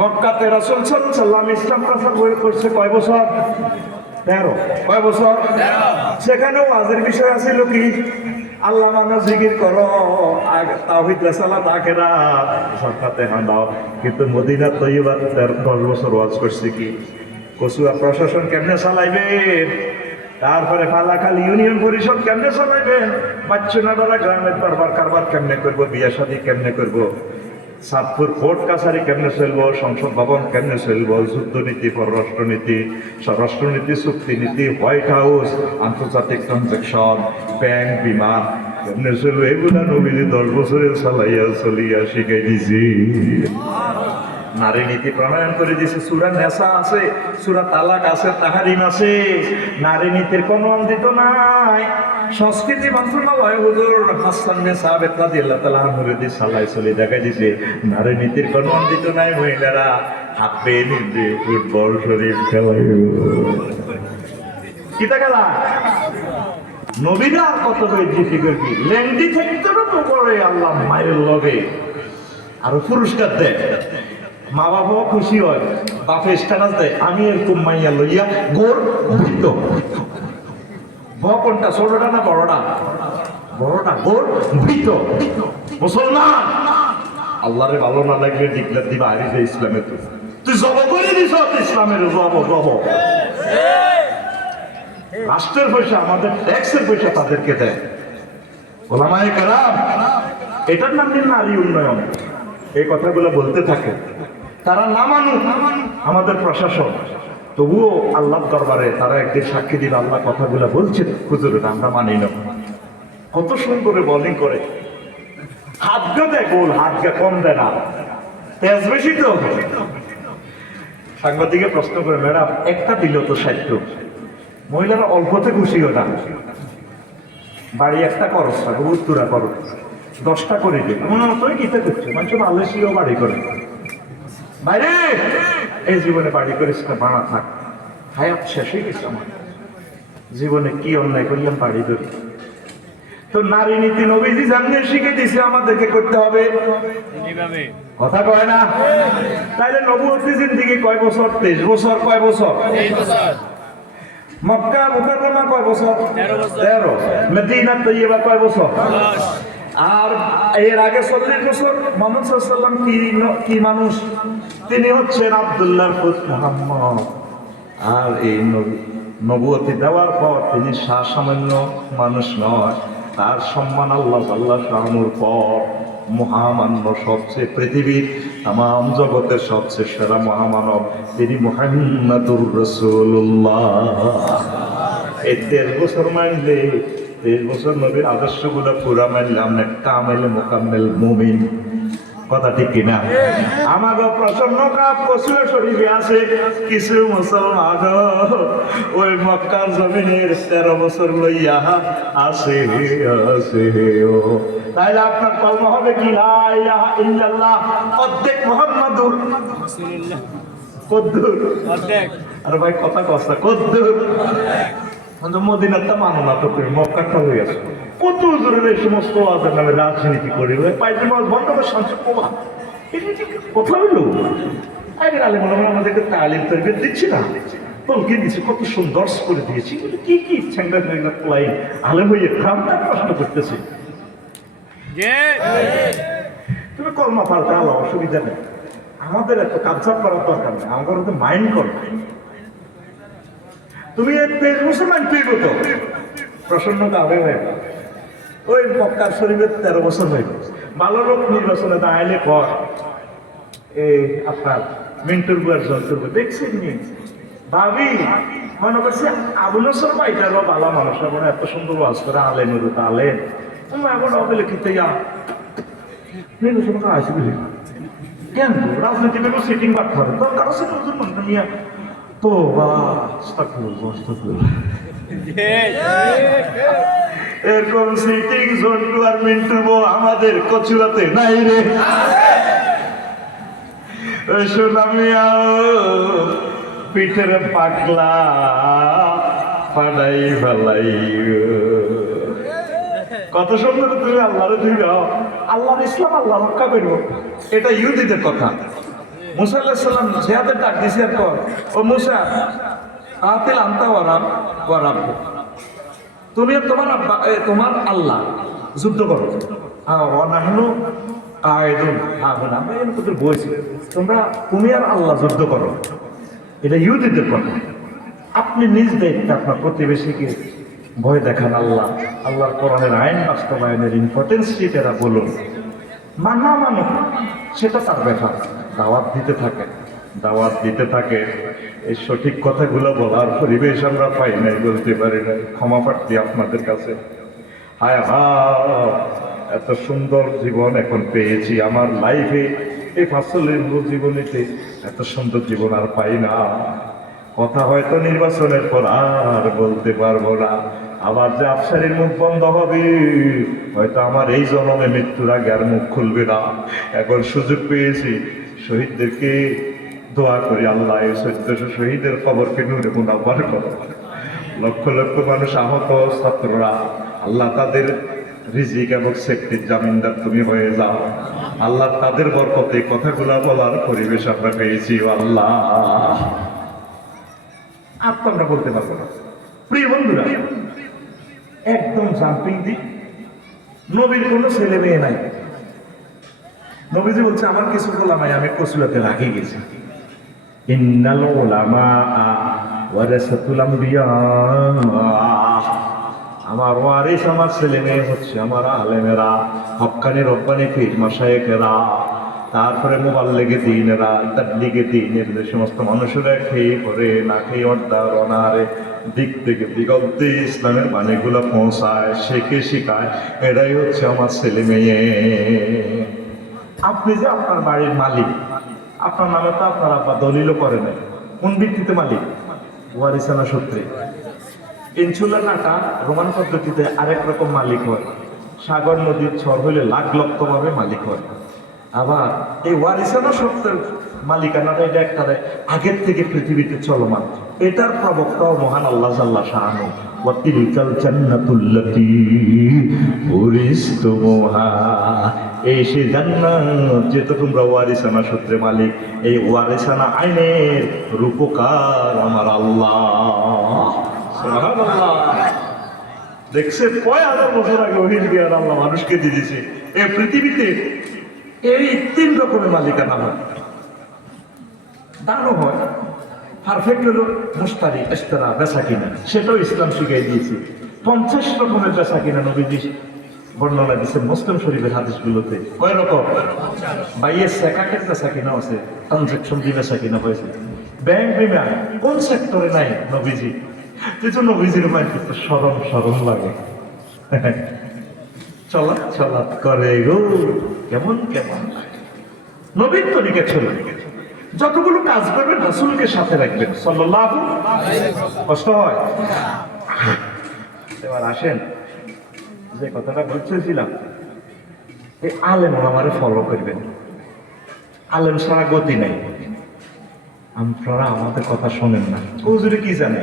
মক্কাতে রাসূল সাল্লাল্লাহু আলাইহি ওয়াসাল্লাম ইসলাম প্রচার করছে কয় বছর? 13। কয় বছর? 13। সেখানে ওয়াজের বিষয় আছিল কি? আল্লাহ মানো, জিকির করো, তাওহীদ রিসালাত আখিরাত, সাফাতে দাও। কিন্তু মদিনা তৈয়বা 10 বছর ওয়াজ করছে কি? কচুয়া প্রশাসন কেমনে চালাইবেন, তারপরে ফালাখালী ইউনিয়ন পরিষদ কেমনে চালাইবেন, বাচ্চুনাডারা গ্রামের দরবার কারবার কেমনে করবো, বিয়া শাদী কেমনে করবো, সাতপুর কোর্ট কাছারি কেমনে চলবো, সংসদ ভবন কেমনে চলবো, যুদ্ধনীতি, পররাষ্ট্রনীতি, স্বরাষ্ট্রনীতি, চুক্তিনীতি, হোয়াইট হাউস, আন্তর্জাতিক ট্রানজাকশন, ব্যাংক, বিমান কেমনে চলবো, এগুলা নবীজি 10 বছরে চালাইয়া চলিয়া শিখাই দিছি। নারী নীতি প্রণয়ন করে দিয়েছে, সূরা নেসা আছে, সূরা তালাক আছে, তাহারিম আছে। নারী নীতির কোনো অন্দিত নাই। সংস্কৃতি মন্ত্রণালয় হুজুর হাসান সাহেব রাদিয়াল্লাহু তাআলা আনহু সাল্লাই চলে দেখা দিয়েছে নারী নীতির কোনো অন্দিত নাই। মহিলারা হাফে নিবে ফুটবল শরীফ খেলায় কিতা খেলা, নবীরা আর কত বেশি করবি, লেন্ডি থাকতে তো করে আল্লাহ মায়ের লগে আরো পুরস্কার দেয়। মা বাবাও খুশি হয়, বাপে স্ট্যাটাস দেয়, আমি এরকম মাইয়া লইয়া গোর ভৃত। কোনটা, ছোটটা না বড়টা? বড়টা, গোর ভৃত মুসলমান। আল্লাহরে ভালো না লাগলে ডিক্লেয়ার দিবা আরি যে ইসলামে তুই জব করে দিস, ইসলামের জব জব। রাষ্ট্রের পয়সা, আমাদের ট্যাক্সের পয়সা তাদেরকে দেয় ওলামায়ে কেরাম। এটার নাম দিন নারী উন্নয়ন। এই কথাগুলো বলতে থাকে, তারা না মানুক আমাদের প্রশাসন, তবুও আল্লাহর দরবারে তারা একদিন সাক্ষী দিল আল্লাহ কথাগুলো বলছে হুজুরের আমরা মানি না। কত সুন্দর বোলিং করে, হাতগা দেয় গোল, হাতগা কম দেয় না, তেজ বেশি তো। সাংবাদিকে প্রশ্ন করে, ম্যাডাম একটা দিল তো 60। মহিলারা অল্পতে খুশিও না, বাড়ি একটা খরচ থাকে, উত্তরা খরচ 10টা করে দিই মনে মতোই কিতে করছে। মানুষ মালয়েশিয়াও বাড়ি করে বাইরে, এই জীবনে বাড়ি করিস না, বাড়া থাক, হায়াত শেষ হয়ে গেছে আমার জীবনে, কি অন্যায় করলাম বাড়ি ধরি। তো নারী নীতি নবীজি জানিয়ে শিখে দিছে আমাদেরকে করতে হবে, কথা কয় না? তাইলে নবুয়তি জিন্দেগি কয় বছর? 23 বছর। কয় বছর? মক্কা মুকাররমা কয় বছর? 13। মদিনা তৈয়বা কয় বছর? 10। আর এর আগে 40 বছর মুহাম্মদ সাল্লাল্লাহু আলাইহি ওয়াসাল্লাম কি মানুষ? তিনি হচ্ছেন আব্দুল্লাহর পুত্র মুহাম্মদ। আর এই নবুয়তি দেওয়ার পর তিনি সামান্য মানুষ নয়, তার সম্মান আল্লাহ আল্লাহ শানুর পর মহামান্য, সবচেয়ে পৃথিবীর তাম জগতের সবচেয়ে সেরা মহামানব তিনি মুহাম্মাদুর রাসূলুল্লাহ। এই 13 বছর মানলে, 23 বছর নবীর আদর্শগুলো পুরা মানলে আমরা কামেল মোকাম্মেল মুমিন। কথা ঠিক কিনা? আমাদের প্রসন্ন কাপ কসুয়া শরীফে আছে কিছু মুসলমান ওই মক্কার জমিনের 13 বছর লইয়া আছে আছে। তাইলে আপনার কলমা হবে কি? লা ইলাহা ইল্লাল্লাহ অর্ধেক মুহাম্মাদুর রাসূলুল্লাহ। কদ্দুর অর্ধেক? আরে ভাই কথা কষ্ট কদ্দুর মদিনাটা মানো না তো, মক্কাটা হয়ে আছে। কত জোরের এই সমস্ত আদের নামে রাজনীতি করি, পাইতে মাছ বন্ধ করে সঞ্চয় কমা, এটা ঠিক কথা হইল। আগের আলেম ওলামা আমাদেরকে তালিম তরবিয়ত দিচ্ছি না, তলকে দিচ্ছে, কত সুন্দর করে দিয়েছি। কি কি ছেঙ্গা প্লাই আলেম হইয়ে গ্রামটা প্রশ্ন করতেছে। তুমি কলমা পাল্টা আলো, অসুবিধা নেই, আমাদের এত কাবজাব করার দরকার নেই, আমাদের তো মাইন্ড কর। তুমি 23 বছর মানতেই তো প্রসন্নতা হবে ভাই। ওই মক্কার শরীফের 13 বছর হয়ে গেছে। ভালো লোক নির্বাচনে দাঁড়াইলে পর এই আপনার মিন্টুর বুয়ার জন্তুর দেখছেন নি ভাবি, মনে করছে আবু নসর ভাইটারও ভালো মানুষ, এখন এত সুন্দর ওয়াজ করে আলেমের আলেন এখন অবলে খেতে যা নির্বাচন করা আসবে কেন? রাজনীতি বেরো সিটিং বাড়তে হবে তোর কারো সাথে ওজন মনে নিয়ে তো এরকম সিটিং জন্টু আর মিন্টু আমাদের কচুয়াতে নাই রে। সোনামিয়া পিঠের পাগলা ফাটাই ফেলাই, কত সুন্দর তুমি আল্লাহরে ধুই দাও, আল্লাহর ইসলাম আল্লাহ রক্ষা করব, এটা ইহুদিদের কথা। মুসা আলাইহিস সালাম জিহাদের ডাক দিছে পর ও মুসা আতিল আনতা ওয়া রাব্বু তুমি আর তোমার আব্বা তোমার আল্লাহ যুদ্ধ করো ওয়া নাহনু আইদুন আমরা তোদের বলছি তোমরা তুমি আর আল্লাহ যুদ্ধ করো এটা ইহুদিদের কথা আপনি নিজ দায়িত্বে আপনার প্রতিবেশীকে ভয় দেখান আল্লাহর কোরআনের আইন বাস্তবায়নের ইম্পর্টেন্স এরা বলুন মানা মানো সেটা তার ব্যাপার দাওয়াত দিতে থাকে এই সঠিক কথাগুলো বলার পরিবেশ আমরা পাই নাই বলতে পারি না ক্ষমা প্রার্থী আপনাদের কাছে হায় এত সুন্দর জীবন এখন পেয়েছি আমার লাইফে এই ফাসলের জীবনেতে এত সুন্দর জীবন আর পাই না কথা হয়তো নির্বাচনের পর আর বলতে পারবো না আবার যে আফসারির মুখ বন্ধ হবে হয়তো আমার এই জন্মে মৃত্যুর আগে আর মুখ খুলবে না এখন সুযোগ পেয়েছি শহীদদেরকে দোয়া করি আল্লাহ এই 1400 শহীদের খবরকে নূরে মুনাব্বার করো লক্ষ লক্ষ মানুষ আহত ছাত্ররা আল্লাহ তাদের রিজিক এবং সেফটির জামিনদার তুমি হয়ে যাও আল্লাহ তাদের বরকতে কথাগুলা বলার পরিবেশ আমরা পেয়েছি আল্লাহ আর তো আমরা বলতে পারবো না প্রিয় বন্ধুরা একদম জাম্পিং দিক নবীর কোনো ছেলে মেয়ে নাই নবীজি বলছে আমার কিছু গোলামাই আমি কসুলাতে রাখে গেছি ইন্নাল উলামা ওয়ারাসাতুল আমবিয়া আমার ওয়ারিস আমার ছেলে মেয়ে হচ্ছে আমার আলেমেরা হক্কানি রব্বানি পীর মাশায়েখেরা তারপরে মুবাল্লিগে দ্বীনেরা তাবলীগে দ্বীনের যে সমস্ত মানুষেরা খেয়ে পরে না খেয়ে অর্ধার অনারে দিক থেকে দিগন্তে ইসলামের বাণীগুলো পৌঁছায় শেখে শিখায় এরাই হচ্ছে আমার ছেলে মেয়ে আপনি যে আপনার বাড়ির মালিক আপনার নামে তো আপনার আব্বা দলিলও করে নাই কোন ভিত্তিতে মালিক ওয়ারিসানা সূত্রে ইনসুলার নাটা রোমান পদ্ধতিতে আরেক রকম মালিক হয় সাগর নদীর ছড় হইলে লাখ লক্ষ ভাবে মালিক হয় আবার এই ওয়ারিসানা সূত্রের মালিকানাটা এটা একটা আগের থেকে পৃথিবীতে চলমান এটার প্রবক্তাও মহান আল্লাহ জাল্লা শাআনু ওয়া তিলকাল জান্নাতুল্লাতী উরিসতুমুহা এই সে জান্নাত যেটা তোমরা ওয়ারিসানা সূত্রে মালিক এই ওয়ারিসানা আইনের রূপকার আমার আল্লাহ সুবহানাল্লাহ দেখছে কয় হাজার বছর আগে ওহির জ্ঞান আল্লাহ মানুষকে দিয়ে দিয়েছে এই পৃথিবীতে এই 3 রকমের মালিকানা হয় দানও হয় পারফেক্ট হলো মুস্তারি ইস্তারা বেচা কিনা সেটাও ইসলাম শিখিয়ে দিয়েছে 50 রকমের বেচা কিনা নবীজি বর্ণনা দিচ্ছেন মুসলিম শরীফের হাদিসগুলোতে কয় রকম বাইয়ের সেকাটের বেচা কিনা আছে ট্রানজাকশন দিয়ে বেচা কিনা হয়েছে ব্যাংক বিমা কোন সেক্টরে নাই নবীজি কিছু নবীজির মায়ের কিন্তু সরম লাগে চলা করে গো কেমন নবীর তরিকা চলে যতগুলো কাজ করবেন রাসূলকে সাথে রাখবেন সাল্লাল্লাহু কষ্ট হয় এবার আসেন যে কথাটা বলতেছিলাম এই আলেম ওলামারে ফলো করবেন আলেম ছাড়া গতি নাই আপনারা আমাদের কথা শোনেন না হুজুরে কি জানে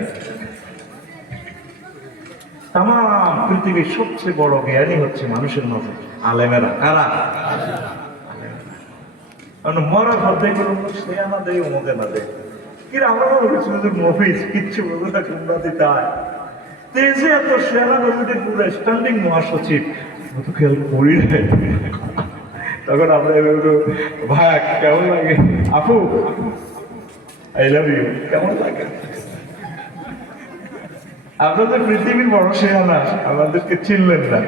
তাম পৃথিবীর সবচেয়ে বড় জ্ঞানী হচ্ছে মানুষের মাঝে আলেমেরা কারা মরার মধ্যে কোনো সে আনা দেয় অমুকে না দেয় কিন্তু আমরা মফিজ কিচ্ছু দিতে হয় তেজে এত সেরা নদীতে পুরো স্ট্যান্ডিং মহাসচিব অত খেয়াল করি নাই তখন আমরা ভাই কেমন লাগে আপু আই লাভ ইউ কেমন লাগে আপনাদের পৃথিবীর বড় সেনা আমাদেরকে চিনলেন না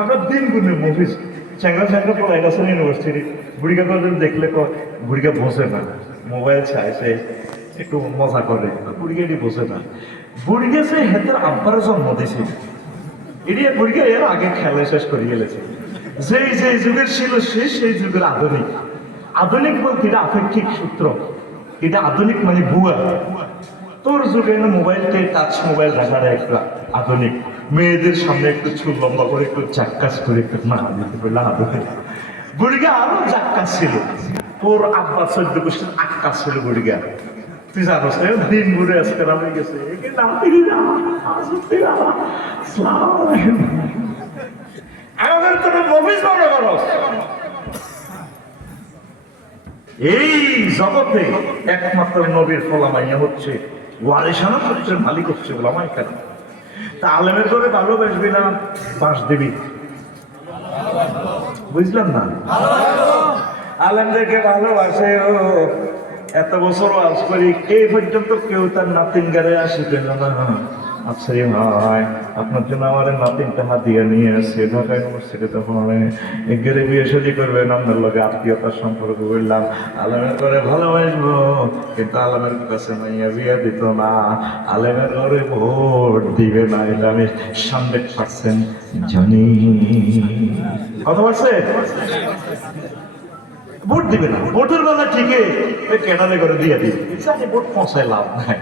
আমরা দিন গুণের মফিজ চ্যাংরা পড়াই গেছেন ইউনিভার্সিটি বুড়িকা কজন দেখলে বুড়িকা বসে না মোবাইল চাইছে একটু মজা করে বুড়িগাটি বসে না বুড়িকে সে হেতের আব্বার জন্ম দিয়েছে এটি বুড়িকা এর আগে খেলা শেষ করে গেলেছে যে যুগের ছিল সেই যুগের আধুনিক বলতে এটা আপেক্ষিক সূত্র এটা আধুনিক মানে ভুয়া তোর যুগে মোবাইলটা টাচ মোবাইল রাখাটা একটা আধুনিক মেয়েদের সামনে একটু চুল লম্বা করে একটু চাক্কাস করে একটু না দিতে পারলে আধুনিক বুড়িগা আরো চাক্কাস ছিল তোর আব্বা 14 বছর আক্কাস ছিল বুড়িগা তুই জানোস দিন ঘুরে আসতে হয়ে গেছে আমাদের তোর মফিজ বড় করো এই জগতে একমাত্র নবীর ফলামাইয়া হচ্ছে ওয়ারিসানা সূত্রের মালিক হচ্ছে ওলামায়ে কেরাম। তা আলেমের করে ভালোবাসবি না বাস দিবি? বুঝলাম না। আলেমদেরকে ভালোবাসে ও এত বছর ওয়াজ করি এই পর্যন্ত কেউ তার নাতিন গারে আসে পেল না। আচ্ছা রে ভাই, আপনার জন্য আমার নাতিনটা হাতিয়া নিয়ে আসছে, ঢাকা ইউনিভার্সিটিতে পড়ে, এগেরে বিয়ে শাদী করবেন, আপনার লগে আত্মীয়তার সম্পর্ক করলাম, আলেমের করে ভালোবাসবো, কিন্তু আলেমের কাছে মাইয়া বিয়ে দিত না, আলেমের ঘরে ভোট দিবে না, এটা আমি 100% জানি। কথা বলছে? ভোট দিবে না, ভোটের বেলা ঠিকই কেনালে করে দিয়ে দিবে, জানি ভোট পৌঁছায় লাভ নাই।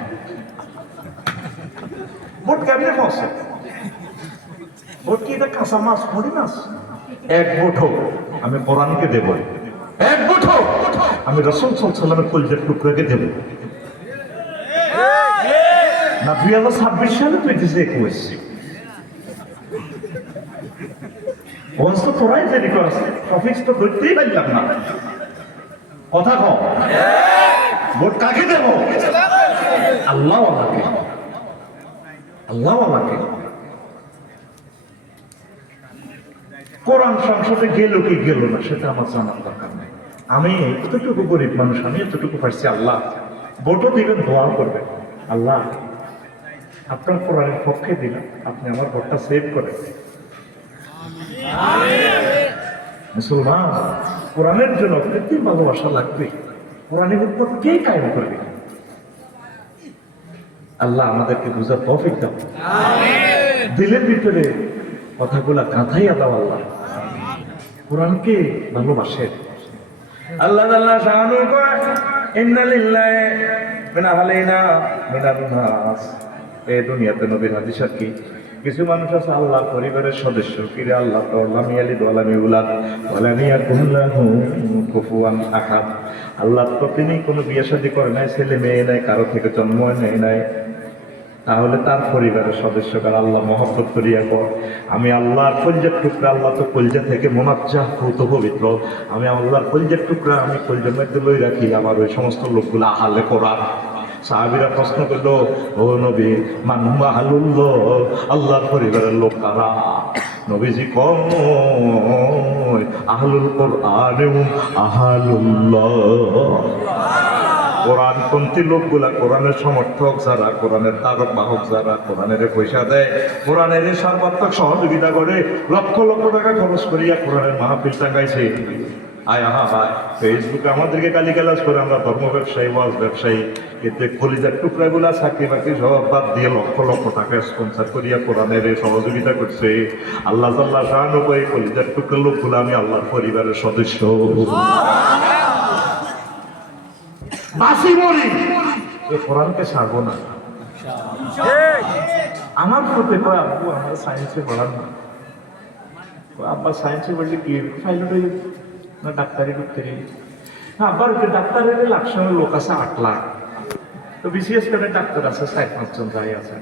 ভোট কেমনে পৌঁছে? ভোট কি এটা কাঁচা মাছ পড়ি মাছ? এক ভোট হোক আমি কোরআনকে দেব, এক ভোট হোক আমি রাসূল সাল্লাল্লাহু আলাইহি ওয়াসাল্লামের কলিজার টুকরাকে দেব না। 2026 সালে 21 ওয়াজ তো তোরাই দেরি করছ, টপিকস তো ধরতেই পারলাম না। কথা কও, ভোট কাকে দেব? আল্লাহ আল্লাহকে, আল্লাহ আল্লাহকে। কোরআন সংসদে গেল কি গেল না সেটা আমার জানার দরকার নেই। আমি এতটুকু গরিব মানুষ, আমি এতটুকু পারছি, আল্লাহ ভোটও দিবেন, দোয়াও করবেন, আল্লাহ আপনার কোরআনের পক্ষে দিলাম, আপনি আমার ভোটটা সেভ করেন। মুসলমান, কোরআনের জন্য কৃত্রিম ভালোবাসা লাগবে, কোরআনের উপর কে কায়েম করবে? আল্লাহ আমাদেরকে বুঝার তৌফিক দাও, দিলের ভিতরে কথাগুলা কাঁথাইয়া দাও। আল্লাহ কোরআনকে ভালোবাসে। আল্লাহ আল্লাহ শাহানু কয় ইন্না লিল্লাহি মিন আহলিনা মিনান নাস। এই দুনিয়াতে নবীর হাদিস কি কিছু মানুষ আছে আল্লাহ পরিবারের সদস্য, কিরে আল্লাহ তো লাম ইয়ালিদ ওয়া লাম ইউলাদ ওয়া লাম ইয়াকুল লাহু কুফুয়ান আহাদ। আল্লাহ তো তিনি কোনো বিয়ে শাদী করে নাই, ছেলে মেয়ে নাই, কারো থেকে জন্ম নেয় নাই, তাহলে তার পরিবারের সদস্যকে আল্লাহ মহব্বত করিয়া কর। আমি আল্লাহর কলিজার টুকরা, আল্লাহ তো কলিজা থেকে মোনাজ্জাহ ভূত পবিত্র, আমি আল্লাহর কলিজার টুকরা, আমি কলিজার মধ্যে লই রাখি আমার ওই সমস্ত লোকগুলো আহালে কোরআন। সাহাবীরা প্রশ্ন করলো, ও নবী মান হুয়া আহলুল্লাহ, আল্লাহর পরিবারের লোক কারা? নবীজি কম আহলুল কোরআন আহলুল্লাহ। কোরআনপন্থী লোকগুলা, কোরআনের সমর্থক যারা, কোরআনের তারক বাহক যারা, কোরআনের পয়সা দেয়, কোরআনের সর্বাত্মক সহযোগিতা করে, লক্ষ লক্ষ টাকা খরচ করিয়া কোরআনের মাহফিল টাকাইছে। আয় আহা হায়, ফেসবুকে আমাদেরকে গালিগালাজ করে আমরা ধর্ম ব্যবসায়ী, ওয়াজ ব্যবসায়ী, কিন্তু কলিজার টুকরাগুলা চাকরি বাকরি সব বাদ দিয়ে লক্ষ লক্ষ টাকা স্পন্সর করিয়া কোরআনের সহযোগিতা করছে। আল্লাহ জাল্লা শাআনু কয় কলিজার টুকরা লোকগুলা আমি আল্লাহর পরিবারের সদস্য, বাসি মরি কোরআনকে ছাড়বো না। আমার প্রতি কয় আব্বু আমার সায়েন্সে পড়ান না। আব্বা সায়েন্সে পড়লে কি পাইলট হয়ে না ডাক্তারি করতে গেলে? আব্বার ডাক্তারের লাকসামের লোক আছে 8 লাখ, তো বিসিএস করে ডাক্তার আছে 4-5 জন যাই আছে,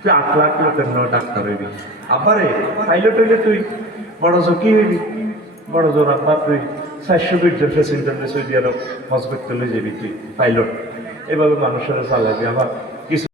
তুই 8 লাখ লোকের নয় ডাক্তার হইবি। আব্বারে পাইলট হইলে তুই বড় জোর কি হইবি? বড় জোর আব্বা তুই 420 জন প্যাসেঞ্জার সৌদি আরব হজ করতে লই যাবি, তুই পাইলট এভাবে মানুষের চালাবি। আবার